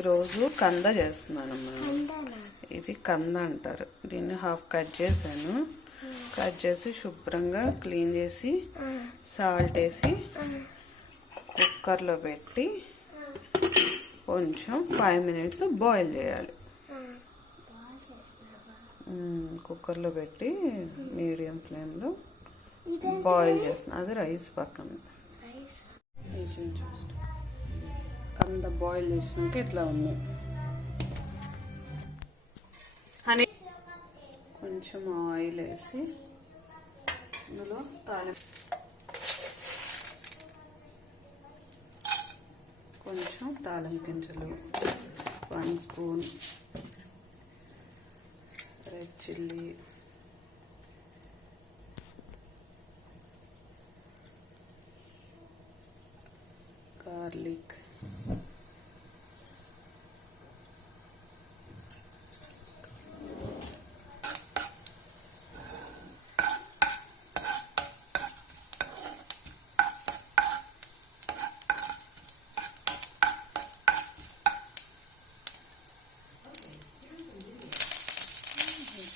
ఈరోజు కంద చేస్తున్నానమ్మా. ఇది కంద అంటారు. దీన్ని హాఫ్ కట్ చేశాను. కట్ చేసి శుభ్రంగా క్లీన్ చేసి సాల్ట్ వేసి కుక్కర్లో పెట్టి కొంచెం 5 minutes బాయిల్ చేయాలి. కుక్కర్లో పెట్టి మీడియం ఫ్లేమ్లో బాయిల్ చేస్తున్నా. అది రైస్ పక్కన కంద బాయిల్ చేసినాక ఇట్లా ఉంది. హనీ కొంచెం ఆయిల్ వేసి ఇందులో కొంచెం తాళం గింజలు, 1 స్పూన్ రెడ్ చిల్లీ, గార్లిక్,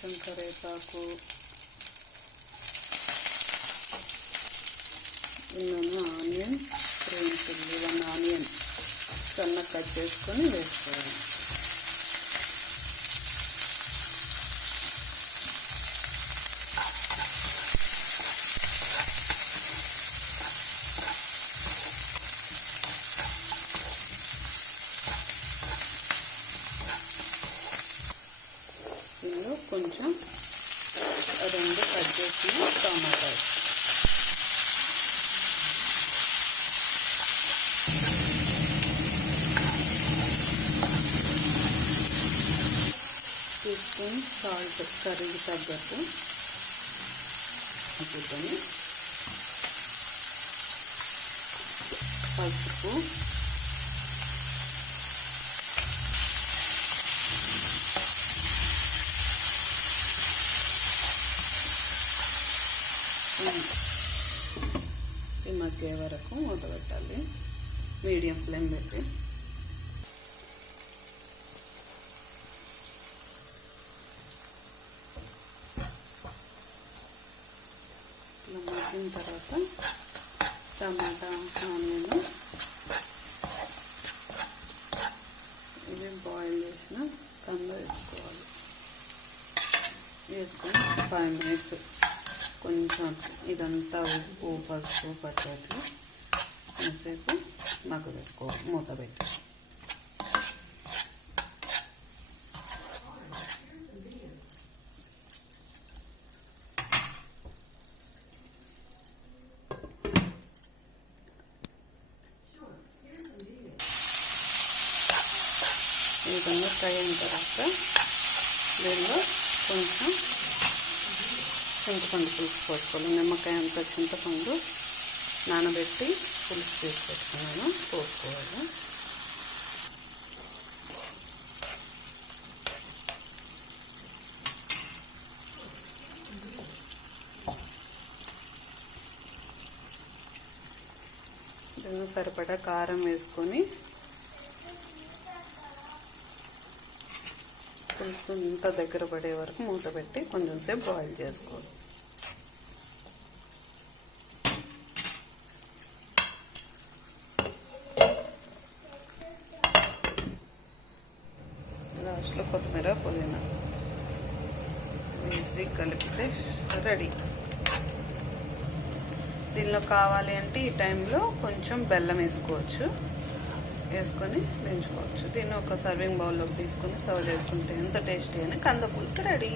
కొంచెం కరివేపాకు, ఆనియన్, గ్రీన్ చిల్లీ, 1 ఆనియన్ సన్న కట్ చేసుకొని వేసుకోవాలి. ఇందులో కొంచెం 2 కట్ చేసిన టమాటాలు, స్పూన్ సాల్ట్ కర్రీకి తగ్గట్టు వేసుకొని, పసుపు, ఈ మగ్గే వరకు మూత పెట్టాలి మీడియం ఫ్లేమ్ పెట్టి. ఇలా మగ్గిన తర్వాత టమాటా, ఆనియన్, ఇవి బాయిల్ చేసిన కంద వేసుకోవాలి. వేసుకొని 5 minutes కొంచెం ఇదంతా ఉప్పు పసుపు పట్టేట్లు కాసేపు మగ్గబెట్టుకోవాలి మూత పెట్టి. ఈ విధంగా ఫ్రై అయిన తర్వాత దీనిలో కొంచెం చింతపండు పులుసు పోసుకోవాలి. నిమ్మకాయ అంత చింతపండు నానబెట్టి పులుసు చేసి పెట్టుకున్నాను, పోసుకోవాలి. దీన్ని సరిపడా కారం వేసుకొని పులుసు ఇంత దగ్గర పడే వరకు మూత పెట్టి కొంచెం సేపు బాయిల్ చేసుకోవాలి. లాస్ట్లో కొత్తిమీర, పుదీనా వేసి కలిపితే రెడీ. దీనిలో కావాలి అంటే ఈ టైంలో కొంచెం బెల్లం వేసుకోవచ్చు, వేసుకొని దించుకోవచ్చు. దీన్ని ఒక సర్వింగ్ బౌల్లోకి తీసుకొని సర్వ్ చేసుకుంటే ఎంత టేస్టీ అని కంద పులుసు రెడీ.